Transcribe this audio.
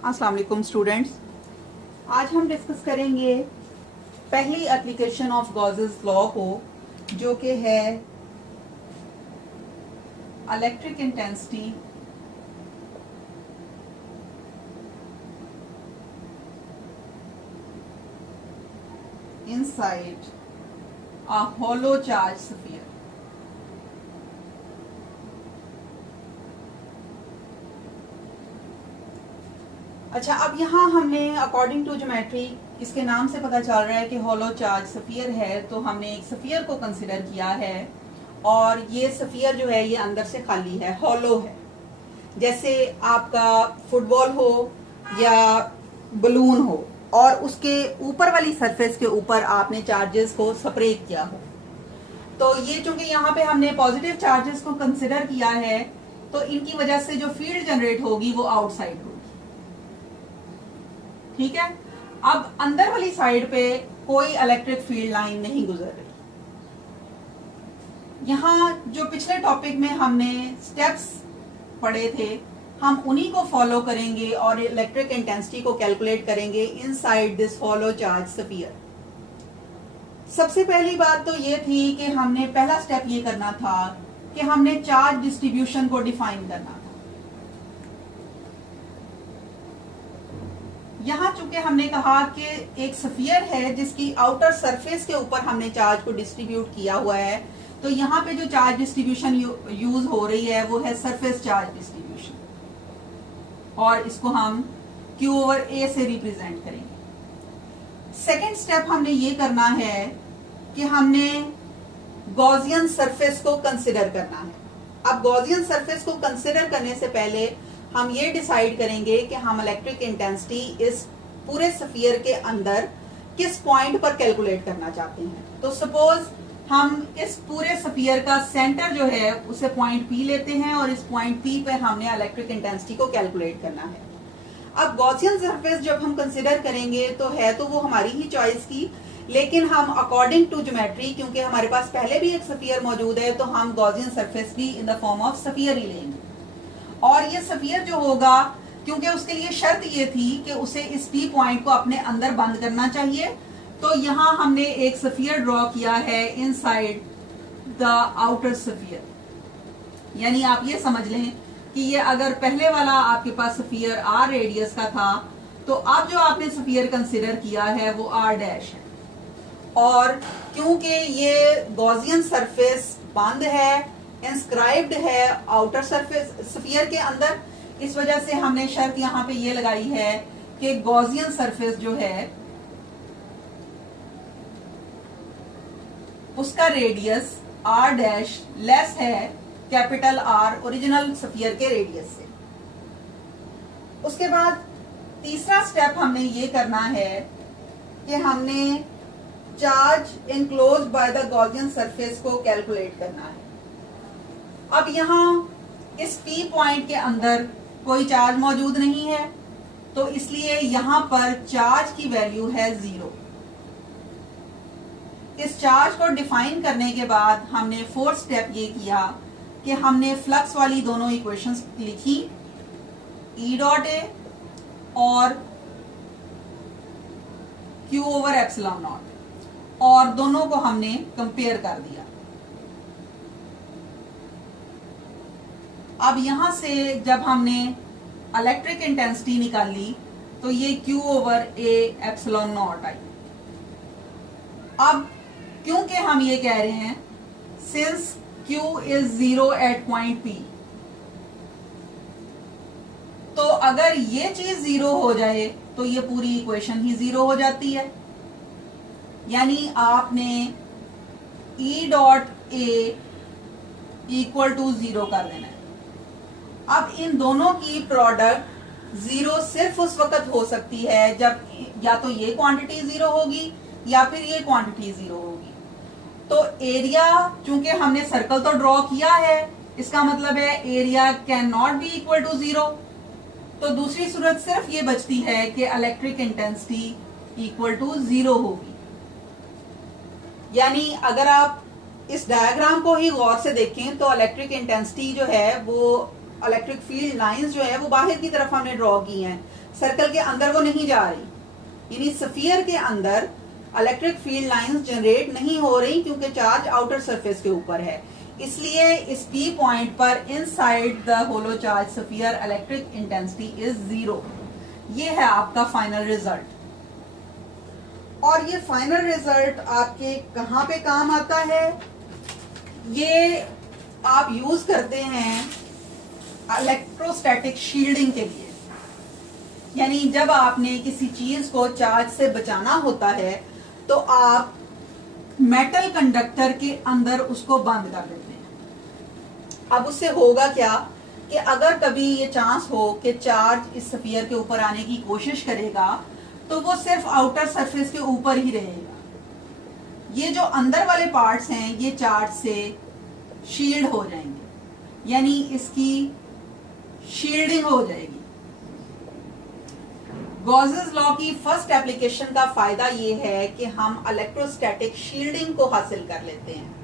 अस्सलाम वालेकुम स्टूडेंट्स। आज हम डिस्कस करेंगे पहली एप्लीकेशन ऑफ गॉसेस लॉ को, जो कि है electric intensity inside a hollow charge sphere. अच्छा, अब यहाँ हमने अकॉर्डिंग टू ज्योमेट्री इसके नाम से पता चल रहा है कि होलो चार्ज स्फीयर है, तो हमने एक स्फीयर को कंसिडर किया है और ये स्फीयर जो है ये अंदर से खाली है, होलो है। जैसे आपका फुटबॉल हो या बलून हो और उसके ऊपर वाली सरफेस के ऊपर आपने चार्जेस को सेपरेट किया हो, तो ये चूंकि यहाँ पे हमने पॉजिटिव चार्जेस को कंसिडर किया है, तो इनकी वजह से जो फील्ड जनरेट होगी वो आउटसाइड होगी। ठीक है, अब अंदर वाली साइड पे कोई इलेक्ट्रिक फील्ड लाइन नहीं गुजर रही। यहां जो पिछले टॉपिक में हमने स्टेप्स पढ़े थे, हम उन्हीं को फॉलो करेंगे और इलेक्ट्रिक इंटेंसिटी को कैलकुलेट करेंगे inside this hollow charge sphere. सबसे पहली बात तो ये थी कि हमने पहला स्टेप ये करना था कि हमने चार्ज डिस्ट्रीब्यूशन को डिफाइन करना था। यहां चूंकि हमने कहा कि एक स्फीयर है जिसकी आउटर सरफेस के ऊपर हमने चार्ज को डिस्ट्रीब्यूट किया हुआ है, तो यहाँ पे जो चार्ज डिस्ट्रीब्यूशन यूज हो रही है वो है सरफेस चार्ज डिस्ट्रीब्यूशन, और इसको हम Q ओवर A से रिप्रेजेंट करेंगे। सेकेंड स्टेप हमने ये करना है कि हमने गॉसियन सरफेस को कंसिडर करना है। अब गॉसियन सरफेस को कंसिडर करने से पहले हम ये डिसाइड करेंगे कि हम इलेक्ट्रिक इंटेंसिटी इस पूरे स्फीयर के अंदर किस पॉइंट पर कैलकुलेट करना चाहते हैं। तो सपोज हम इस पूरे स्फीयर का सेंटर जो है उसे पॉइंट P लेते हैं और इस पॉइंट P पे हमने इलेक्ट्रिक इंटेंसिटी को कैलकुलेट करना है। अब गॉसियन सरफेस जब हम कंसिडर करेंगे तो है तो वो हमारी ही चॉइस की, लेकिन हम अकॉर्डिंग टू ज्योमेट्री, क्योंकि हमारे पास पहले भी एक स्फीयर मौजूद है, तो हम गॉसियन सरफेस भी in the form of sphere ही लेंगे। और ये स्फीयर जो होगा, क्योंकि उसके लिए शर्त ये थी कि उसे इस P पॉइंट को अपने अंदर बंद करना चाहिए, तो यहां हमने एक स्फीयर ड्रॉ किया है इनसाइड द आउटर स्फीयर। यानी आप ये समझ लें कि ये अगर पहले वाला आपके पास स्फीयर R रेडियस का था, तो अब जो आपने स्फीयर कंसिडर किया है वो R डैश है। और क्योंकि ये गॉसियन सरफेस बंद है, इंस्क्राइब्ड है आउटर सरफेस स्फीयर के अंदर, इस वजह से हमने शर्त यहां पे ये लगाई है कि गॉसियन सरफेस जो है उसका रेडियस R डैश लेस है कैपिटल R ओरिजिनल स्फीयर के रेडियस से। उसके बाद तीसरा स्टेप हमने ये करना है कि हमने charge enclosed by the Gaussian surface को कैलकुलेट करना है। अब यहां इस P पॉइंट के अंदर कोई चार्ज मौजूद नहीं है, तो इसलिए यहां पर चार्ज की वैल्यू है 0। इस चार्ज को डिफाइन करने के बाद हमने फोर्थ स्टेप ये किया कि हमने फ्लक्स वाली दोनों इक्वेशंस लिखी, E डॉट ए और Q ओवर एप्सिलॉन नॉट, और दोनों को हमने कंपेयर कर दिया। अब यहां से जब हमने इलेक्ट्रिक इंटेंसिटी निकाली तो ये Q over A epsilon not आई। अब क्योंकि हम ये कह रहे हैं since Q is 0 at point P, तो अगर ये चीज 0 हो जाए तो ये पूरी इक्वेशन ही 0 हो जाती है। यानी आपने E dot A equal to 0 कर देना है। अब इन दोनों की प्रोडक्ट 0 सिर्फ उस वक्त हो सकती है जब या तो ये क्वांटिटी 0 होगी या फिर ये क्वांटिटी 0 होगी। तो एरिया, चूंकि हमने सर्कल तो ड्रॉ किया है, इसका मतलब है area can not be equal to 0। तो दूसरी सूरत सिर्फ ये बचती है कि इलेक्ट्रिक इंटेंसिटी इक्वल टू 0 होगी। यानी अगर आप इस डायग्राम को ही गौर से देखें तो इलेक्ट्रिक इंटेंसिटी जो है वो, इलेक्ट्रिक फील्ड लाइंस जो है वो बाहर की तरफ हमने ड्रॉ की हैं, सर्कल के अंदर वो नहीं जा रही, यानी स्फीयर के अंदर इलेक्ट्रिक फील्ड लाइंस जनरेट नहीं हो रही क्योंकि चार्ज आउटर सरफेस के ऊपर है। इसलिए इस P पॉइंट पर inside the hollow charge sphere electric intensity is 0। ये है आपका फाइनल रिजल्ट। और ये फाइनल रिजल्ट आपके कहां पे काम आता है? ये आप यूज करते हैं इलेक्ट्रोस्टैटिक शील्डिंग के लिए, यानी जब आपने किसी चीज को चार्ज से बचाना होता है तो आप मेटल कंडक्टर के अंदर उसको बंद कर देते हैं। अब उससे होगा क्या कि अगर कभी ये चांस हो कि चार्ज इस स्फीयर के ऊपर आने की कोशिश करेगा तो वो सिर्फ आउटर सरफेस के ऊपर ही रहेगा। ये जो अंदर वाले पार्ट्स हैं ये चार्ज से शील्ड हो जाएंगे, यानी इसकी शील्डिंग हो जाएगी। गॉसेस लॉ की फर्स्ट एप्लीकेशन का फायदा ये है कि हम इलेक्ट्रोस्टैटिक शील्डिंग को हासिल कर लेते हैं।